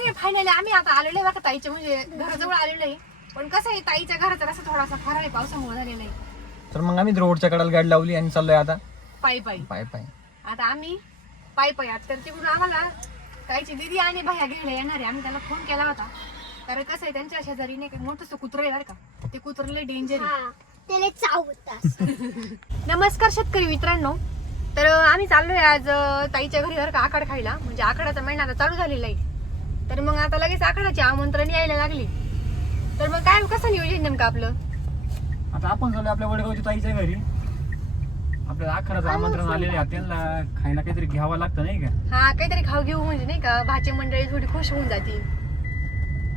मंग फायनली आम्ही आता आलेलो आहे बघा ताईच्या म्हणजे घराजवळ आलेलो आहे. पण कसं आहे ताईच्या घराचा रस्ता थोडासा खराब आहे पावसामुळे झालेला आहे. तर मग आम्ही रोडच्या कडाला गाडी लावली आणि चाललोय आता पायी पायी पाय पाय. आता आम्ही पायी पायी तर तिकडून आम्हाला ताईची दीदी आणि भैया घ्यायला येणार आहे. आम्ही त्याला फोन केला होता कारण कसं आहे त्यांच्या शेजारी नाही का मोठंसं कुत्रं आहे बरं का. ते कुत्रं लय डेंजर आहे. त्याला चावतात. नमस्कार शेतकरी मित्रांनो. तर आम्ही चाललोय आज ताईच्या घरी बरं का आखाड खायला. म्हणजे आखाडाचा महिना आता चालू झालेला आहे. तर मग आता लगेच आखाडाची आमंत्रण यायला लागली. तर मग काय कसं नियोजन नेमकं आपलं. आता आपण चाललोय आपल्या वडगावच्या ताईच्या घरी. आपल्याला आखाडाचं आमंत्रण आलेले आहे. त्यांना खायला काहीतरी घ्यावं लागतं नाही का. हा काहीतरी खाऊ घेऊ म्हणजे नाही का भाची मंडळी थोडी खुश होऊन जातील.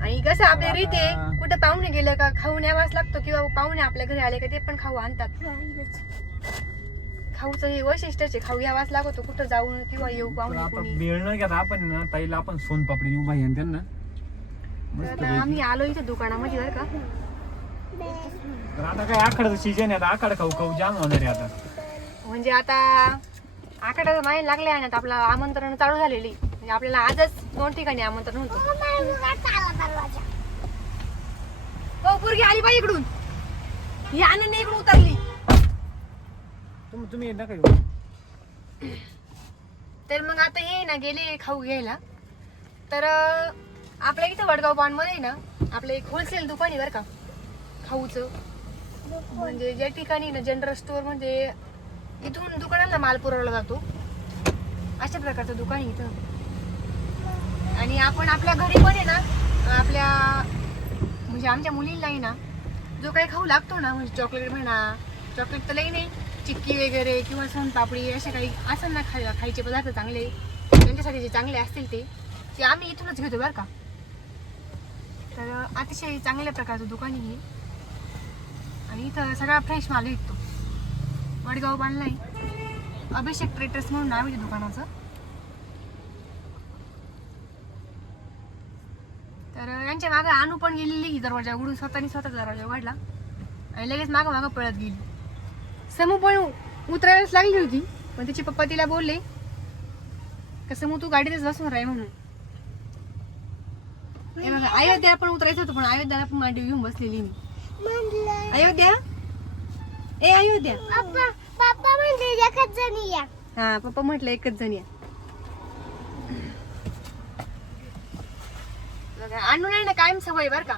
आणि कसं आपल्या रीत आहे कुठं पाहुणे गेले का खाऊन यावाच लागतो किंवा पाहुणे आपल्या घरी आले का ते पण खाऊ आणतात. खाऊचं हे वैशिष्ट्यच आहे. खाऊ यावाच लागतो कुठं जाऊन किंवा येऊ तर पाहुणे आता कोणी. वेळ न घेता आपण ना ताईला आपण सोनपापडी देऊ भाई आणि त्यांना मस्त तर आम्ही आलो इथे दुकानामध्ये बरं का. तर आता काय आखाडाचं सीजन आहे. आता आखाड खाऊ खाऊ जाम होणार आहे आता. म्हणजे आता आखाड्याचा महिना लागले आणि आता आपलं आमंत्रण चालू झालेली. म्हणजे आपल्याला आजच 2 ठिकाणी आमंत्रण होतं. हो पोरगी आली बाई इकडून. ही आनंद इकडून उतरली. तुम्ही नका येऊ. तर मग आता हे ना गेले खाऊ घ्यायला. तर आपल्या इथं वडगाव पॉइंट मध्ये ना आपलं एक होलसेल दुकान आहे बरं का खाऊचं. म्हणजे ज्या ठिकाणी ना जनरल स्टोअर म्हणजे इथून दुकानाला माल पुरवला जातो अशा प्रकारचं दुकान आहे इथं. आणि आपण आपल्या घरी पण आहे ना आपल्या म्हणजे आमच्या मुलींनाही ना जो काही खाऊ लागतो ना म्हणजे चॉकलेट म्हणा. चॉकलेट तर लई नाही चिक्की वगैरे किंवा सोनपापडी असे काही असं ना खायचे पदार्थ चांगले त्यांच्यासाठी जे चांगले असतील ते आम्ही इथूनच घेतो बरं का. तर अतिशय चांगल्या प्रकारचं दुकान आहे. आणि इथं सगळा फ्रेश माल विकतो. वडगाव बांधला आहे अभिषेक ट्रेडर्स म्हणून नाव आहे दुकानाचं. तर यांच्या मागं आणू पण गेलेली दरवाजा उघडून स्वतः दरवाजा उघडला आणि लगेच मागं पळत गेली. समू पण उतरायलाच लागली होती पण तिचे पप्पा तिला बोलले का समू तू गाडीतच बसून राही म्हणून. हे बघा अयोध्या पण उतरायचं होतं पण अयोध्याला पण मांडी घेऊन बसलेली मी. अयोध्या ए अयोध्या. पप्पा म्हणजे एकच जणी या. हा पप्पा म्हटलं एकच जण या. आणून आहे ना कायम सवय बर का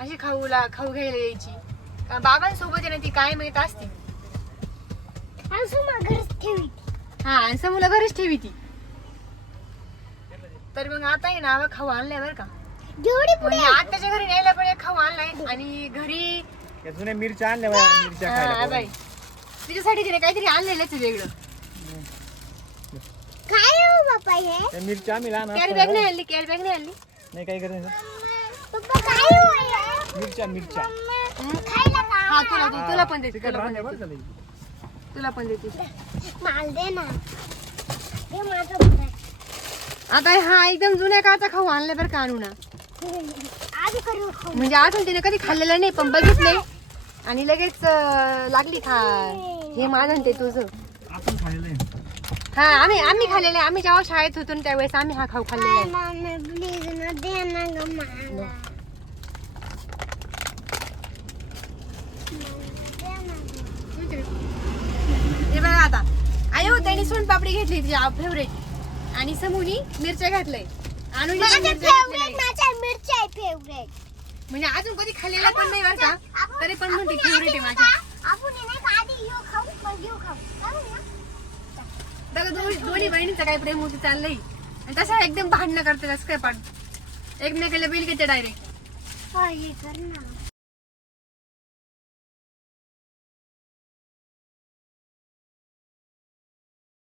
अशी खाऊ घ्यायला यायची. बाबांसोबत आहे ना ती कायम येत असते. हा आणि समूला घरीच ठेवी ती. तर मग आता आहे ना खाऊ आणलाय बर का. म्हणजे आत्याच्या घरी न्यायला पण एक खाऊ आणलाय आणि घरी जुन्या मिरच्या आणल्या मिरच्या खायला बाई तिच्यासाठी तिने काहीतरी आणलेलंच वेगळं. काय हो बाप्पा हे? मिरच्या आम्ही लहान कॅरी बॅग नाही आणली. कॅरी बॅग नाही आणली. नाही काय करायचं पप्पा काय हो हे? मिरच्या खायला का? हा तुला पण देते. तिकट राहते बरं का लई. तुला पण देते. माल दे ना. हे माझं बघ. आता हा एकदम जुन्या काळचा खाऊ आणलाय बरं का आणू ना. आधी करू खाऊ. म्हणजे अजून तिने कधी खाल्लेलं नाही पण बघितले आणि लगेच लागली खा. हे माझं ते तुझं. आपण खाल्लेलं आहे. हा आम्ही खाल्लेलं आहे. आम्ही जेव्हा शाळेत होतो ना त्यावेळेस आम्ही हा खाऊ खाल्लेला आहे. मम्मी प्लीज ना दे ना ग मला. हे बघा आता आयो त्याने सोनपापडी घेतली तिची फेवरेट आणि समूनी मिरच्या घातलंय. आणून माझ्या फेवरेट माझ्या मिरच्या आहे फेवरेट. म्हणजे अजून कधी खाल्लेला पण नाही बरं का तरी पण म्हणते फेवरेट आहे माझ्या. आपण नाही का आधी येऊ खाऊ मग घेऊ खाऊ. बघा दोन्ही बहिणीचं काय प्रेम होती चाललंय आणि तसं एकदम भांडणं करते. कसं काय पाड एकमेकाला बिल घेते डायरेक्ट. हे कर ना.